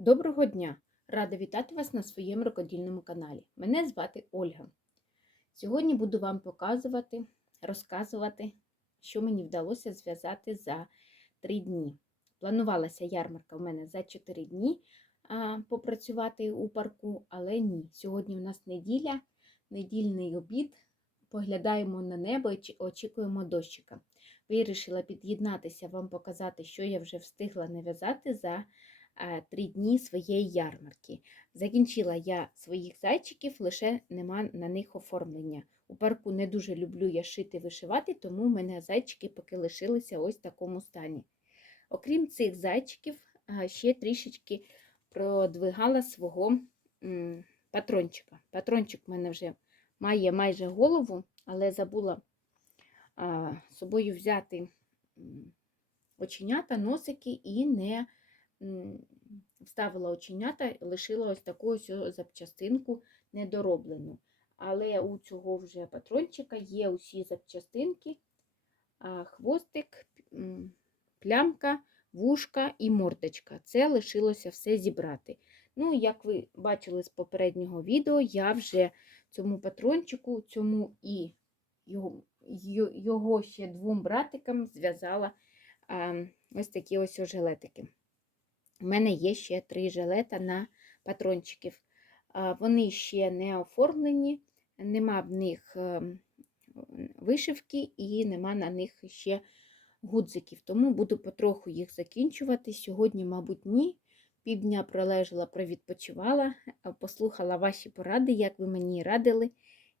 Доброго дня! Рада вітати вас на своєму рукодільному каналі. Мене звати Ольга. Сьогодні буду вам показувати, розказувати, що мені вдалося зв'язати за 3 дні. Планувалася ярмарка в мене за 4 дні а, попрацювати у парку, але ні. Сьогодні у нас неділя, недільний обід. Поглядаємо на небо і очікуємо дощика. Вирішила під'єднатися, вам показати, що я вже встигла нав'язати за три дні своєї ярмарки. Закінчила я своїх зайчиків, лише нема на них оформлення. У парку не дуже люблю я шити вишивати, тому в мене зайчики поки лишилися ось в такому стані. Окрім цих зайчиків, ще трішечки продвигала свого патрончика. Патрончик в мене вже має майже голову, але забула з собою взяти оченята, носики і не вставила оченята, лишила ось таку ось запчастинку недороблену. Але у цього вже патрончика є усі запчастинки, хвостик, плямка, вушка і мордочка. Це лишилося все зібрати. Ну, як ви бачили з попереднього відео, я вже цьому патрончику, цьому і його, його ще двом братикам зв'язала ось такі ось жилетики. У мене є ще три жилета на патрончиків. Вони ще не оформлені, нема в них ем, вишивки і нема на них ще гудзиків. Тому буду потроху їх закінчувати. Сьогодні, мабуть, ні. Півдня пролежала, провідпочивала, послухала ваші поради, як ви мені радили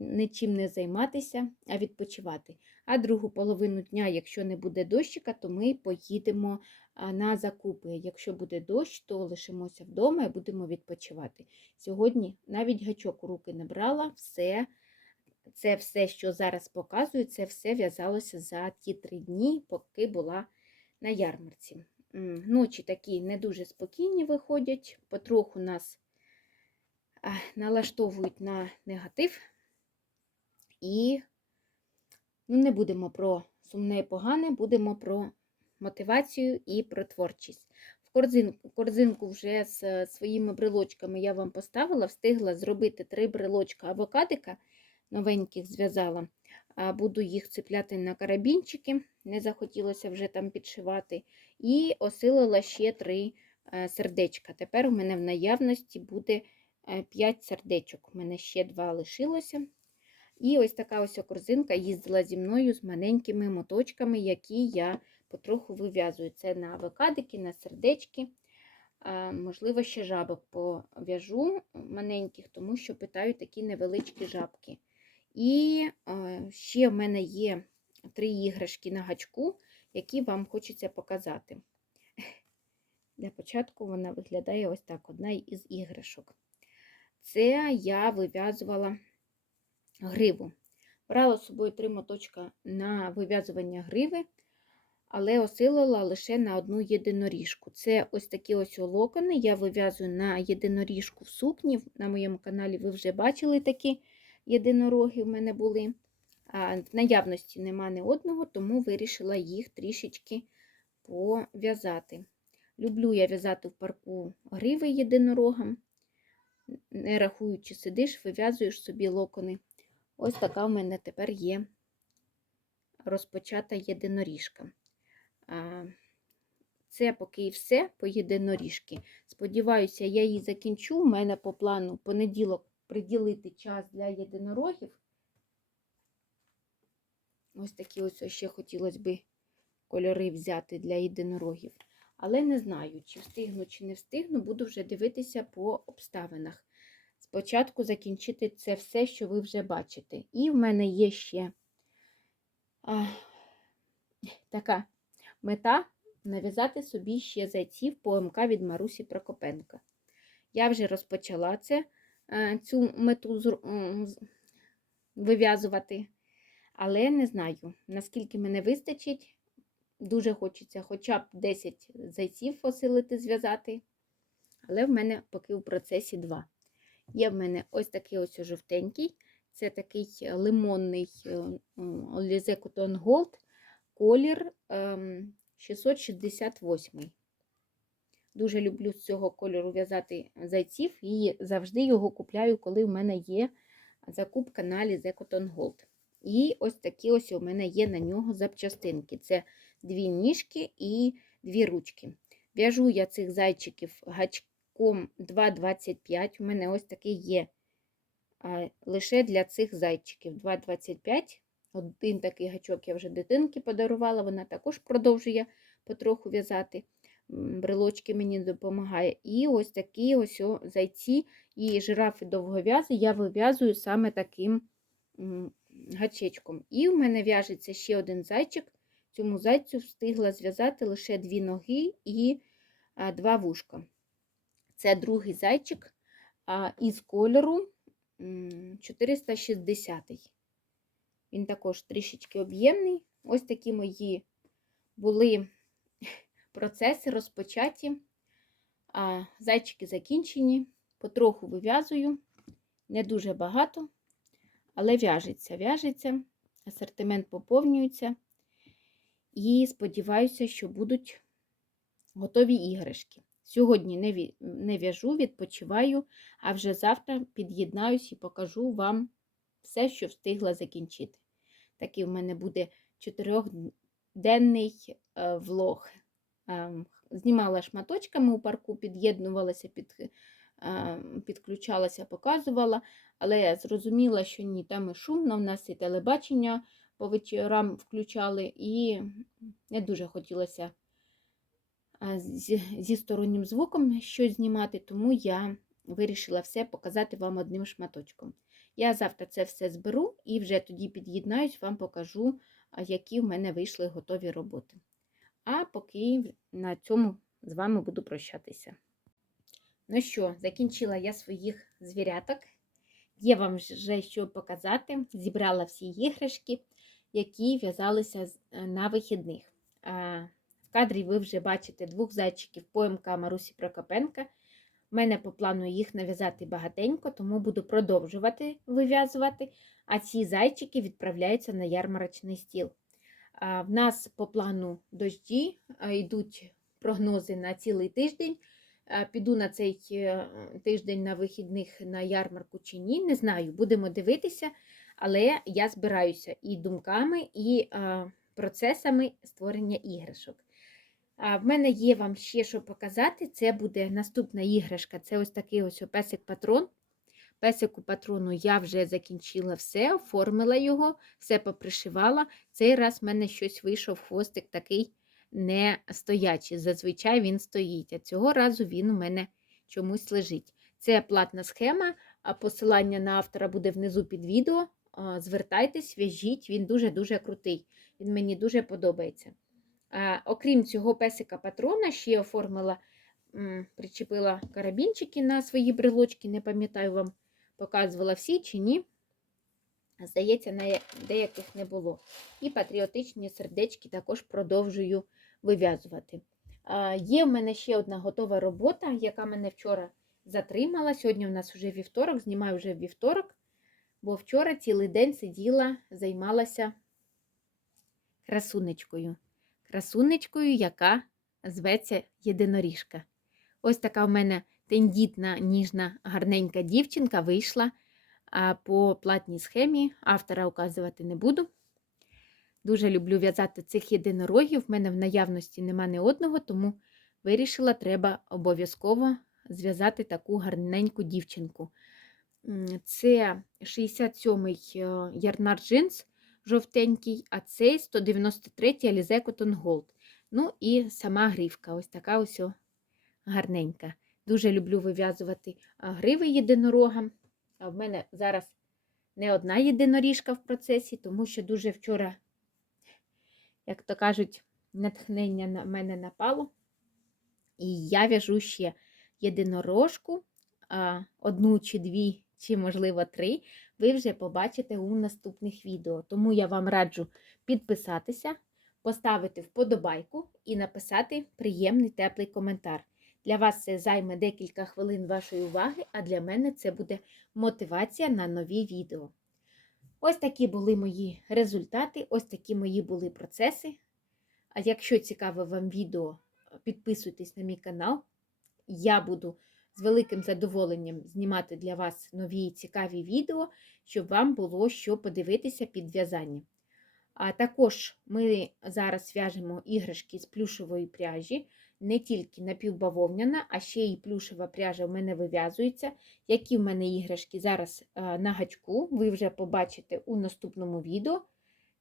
нічим не займатися, а відпочивати. А другу половину дня, якщо не буде дощика, то ми поїдемо на закупи. Якщо буде дощ, то лишимося вдома і будемо відпочивати. Сьогодні навіть гачок у руки не брала, все. Це все, що зараз показую, це все в'язалося за ті три дні, поки була на ярмарці. Ночі такі не дуже спокійні виходять, потроху нас налаштовують на негатив. І ну, не будемо про сумне і погане, будемо про мотивацію і про творчість. В корзинку, корзинку вже з своїми брелочками я вам поставила, встигла зробити три брелочка авокадика, новеньких зв'язала. Буду їх цепляти на карабінчики, не захотілося вже там підшивати. І осилила ще три е, сердечка. Тепер у мене в наявності буде 5 е, сердечок. У мене ще два лишилося. І ось така ось корзинка їздила зі мною з маленькими моточками, які я потроху вив'язую. Це на авокадики, на сердечки. Можливо, ще жабок пов'яжу маленьких, тому що питаю такі невеличкі жабки. І ще в мене є три іграшки на гачку, які вам хочеться показати. Для початку вона виглядає ось так: одна із іграшок. Це я вив'язувала гриву. Брала з собою три моточка на вив'язування гриви, але осилила лише на одну єдиноріжку. Це ось такі ось локони. Я вив'язую на єдиноріжку в сукні. На моєму каналі ви вже бачили такі єдинороги в мене були. В наявності нема не одного, тому вирішила їх трішечки пов'язати. Люблю я в'язати в парку гриви єдинорогам. Не рахуючи, сидиш, вив'язуєш собі локони. Ось така в мене тепер є розпочата єдиноріжка. Це поки і все по єдиноріжки. Сподіваюся, я її закінчу. У мене по плану понеділок приділити час для єдинорогів. Ось такі ось ще хотілося б кольори взяти для єдинорогів. Але не знаю, чи встигну, чи не встигну, буду вже дивитися по обставинах спочатку закінчити це все, що ви вже бачите. І в мене є ще а, така мета нав'язати собі ще зайців по МК від Марусі Прокопенка. Я вже розпочала це, цю мету вив'язувати, але не знаю, наскільки мене вистачить. Дуже хочеться хоча б 10 зайців осилити зв'язати, але в мене поки в процесі 2. Є в мене ось такий ось жовтенький, це такий лимонний Олізе Cotton Gold, колір 668. Ем, Дуже люблю з цього кольору в'язати зайців і завжди його купляю, коли в мене є закупка на Alize Cotton Gold. І ось такі ось у мене є на нього запчастинки. Це дві ніжки і дві ручки. В'яжу я цих зайчиків гачком 2,25. У мене ось такий є а, лише для цих зайчиків 2,25. Один такий гачок я вже дитинки подарувала, вона також продовжує потроху в'язати. Брелочки мені допомагає. І ось такі ось о зайці і жирафи довгов'язи я вив'язую саме таким гачечком. І в мене в'яжеться ще один зайчик. Цьому зайцю встигла зв'язати лише дві ноги і два вушка. Це другий зайчик із кольору м, 460. Він також трішечки об'ємний. Ось такі мої були процеси розпочаті. Зайчики закінчені, потроху вив'язую, не дуже багато, але в'яжеться, в'яжеться, асортимент поповнюється. І сподіваюся, що будуть готові іграшки. Сьогодні не не в'яжу, відпочиваю, а вже завтра під'єднаюсь і покажу вам все, що встигла закінчити. Такий в мене буде чотирьохденний е, влог. Ем, Знімала шматочками у парку, під'єднувалася, під, е, підключалася, показувала, але я зрозуміла, що ні, там і шумно, в нас і телебачення по вечорам включали, і не дуже хотілося зі, стороннім звуком щось знімати, тому я вирішила все показати вам одним шматочком. Я завтра це все зберу і вже тоді під'єднаюсь, вам покажу, які в мене вийшли готові роботи. А поки на цьому з вами буду прощатися. Ну що, закінчила я своїх звіряток. Є вам вже що показати. Зібрала всі іграшки, які в'язалися е, на вихідних. В кадрі ви вже бачите двох зайчиків ПМК Марусі Прокопенка. У мене по плану їх нав'язати багатенько, тому буду продовжувати вив'язувати. А ці зайчики відправляються на ярмарочний стіл. В нас по плану дожді йдуть прогнози на цілий тиждень. Піду на цей е, тиждень на вихідних на ярмарку чи ні, не знаю, будемо дивитися, але я збираюся і думками, і процесами створення іграшок. В мене є вам ще що показати. Це буде наступна іграшка. Це ось такий ось песик-патрон. Песику патрону я вже закінчила все, оформила його, все попришивала. Цей раз в мене щось вийшов хвостик такий не стоячий. Зазвичай він стоїть, а цього разу він у мене чомусь лежить. Це платна схема, а посилання на автора буде внизу під відео. Звертайтесь, в'яжіть, він дуже-дуже крутий. Він мені дуже подобається. Окрім цього песика патрона, ще оформила, причепила карабінчики на свої брелочки, не пам'ятаю вам показувала всі чи ні. Здається, на деяких не було. І патріотичні сердечки також продовжую вив'язувати. Є в мене ще одна готова робота, яка мене вчора затримала. Сьогодні в нас вже вівторок, знімаю вже вівторок, бо вчора цілий день сиділа, займалася красунечкою. Красунечкою, яка зветься єдиноріжка. Ось така в мене тендітна, ніжна, гарненька дівчинка вийшла по платній схемі. Автора указувати не буду. Дуже люблю в'язати цих єдинорогів. В мене в наявності нема не одного, тому вирішила, треба обов'язково зв'язати таку гарненьку дівчинку. Це 67-й е, ярнар джинс жовтенький, а цей 193-й Alize Cotton Gold. Ну і сама грівка, ось така ось гарненька. Дуже люблю вив'язувати гриви єдинорогам. А в мене зараз не одна єдиноріжка в процесі, тому що дуже вчора, як то кажуть, натхнення на мене напало. І я в'яжу ще єдинорожку, одну чи дві, чи, можливо, три. Ви вже побачите у наступних відео. Тому я вам раджу підписатися, поставити вподобайку і написати приємний теплий коментар. Для вас це займе декілька хвилин вашої уваги, а для мене це буде мотивація на нові відео. Ось такі були мої результати, ось такі мої були процеси. А якщо цікаве вам відео, підписуйтесь на мій канал, я буду з великим задоволенням знімати для вас нові цікаві відео, щоб вам було що подивитися під в'язання. А також ми зараз в'яжемо іграшки з плюшової пряжі, не тільки напівбавовняна, а ще й плюшева пряжа в мене вив'язується. Які в мене іграшки зараз е, на гачку, ви вже побачите у наступному відео.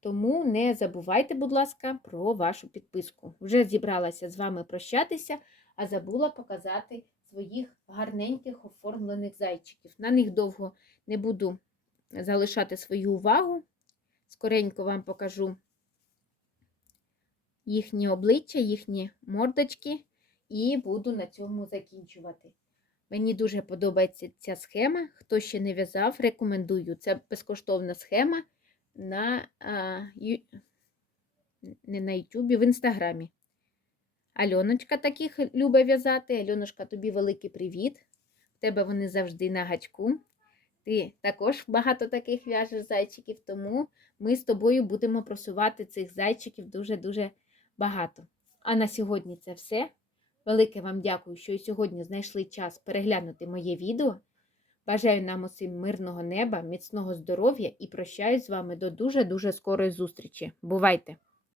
Тому не забувайте, будь ласка, про вашу підписку. Вже зібралася з вами прощатися, а забула показати своїх гарненьких оформлених зайчиків. На них довго не буду залишати свою увагу. Скоренько вам покажу їхні обличчя, їхні мордочки, і буду на цьому закінчувати. Мені дуже подобається ця схема. Хто ще не в'язав, рекомендую. Це безкоштовна схема на а, ю... не на Ютубі, в інстаграмі. Альоночка таких любить в'язати. Альоночка, тобі великий привіт. В тебе вони завжди на гачку. Ти також багато таких в'яжеш зайчиків, тому ми з тобою будемо просувати цих зайчиків дуже-дуже багато. А на сьогодні це все. Велике вам дякую, що і сьогодні знайшли час переглянути моє відео. Бажаю нам усім мирного неба, міцного здоров'я і прощаюсь з вами до дуже-дуже скорої зустрічі. Бувайте!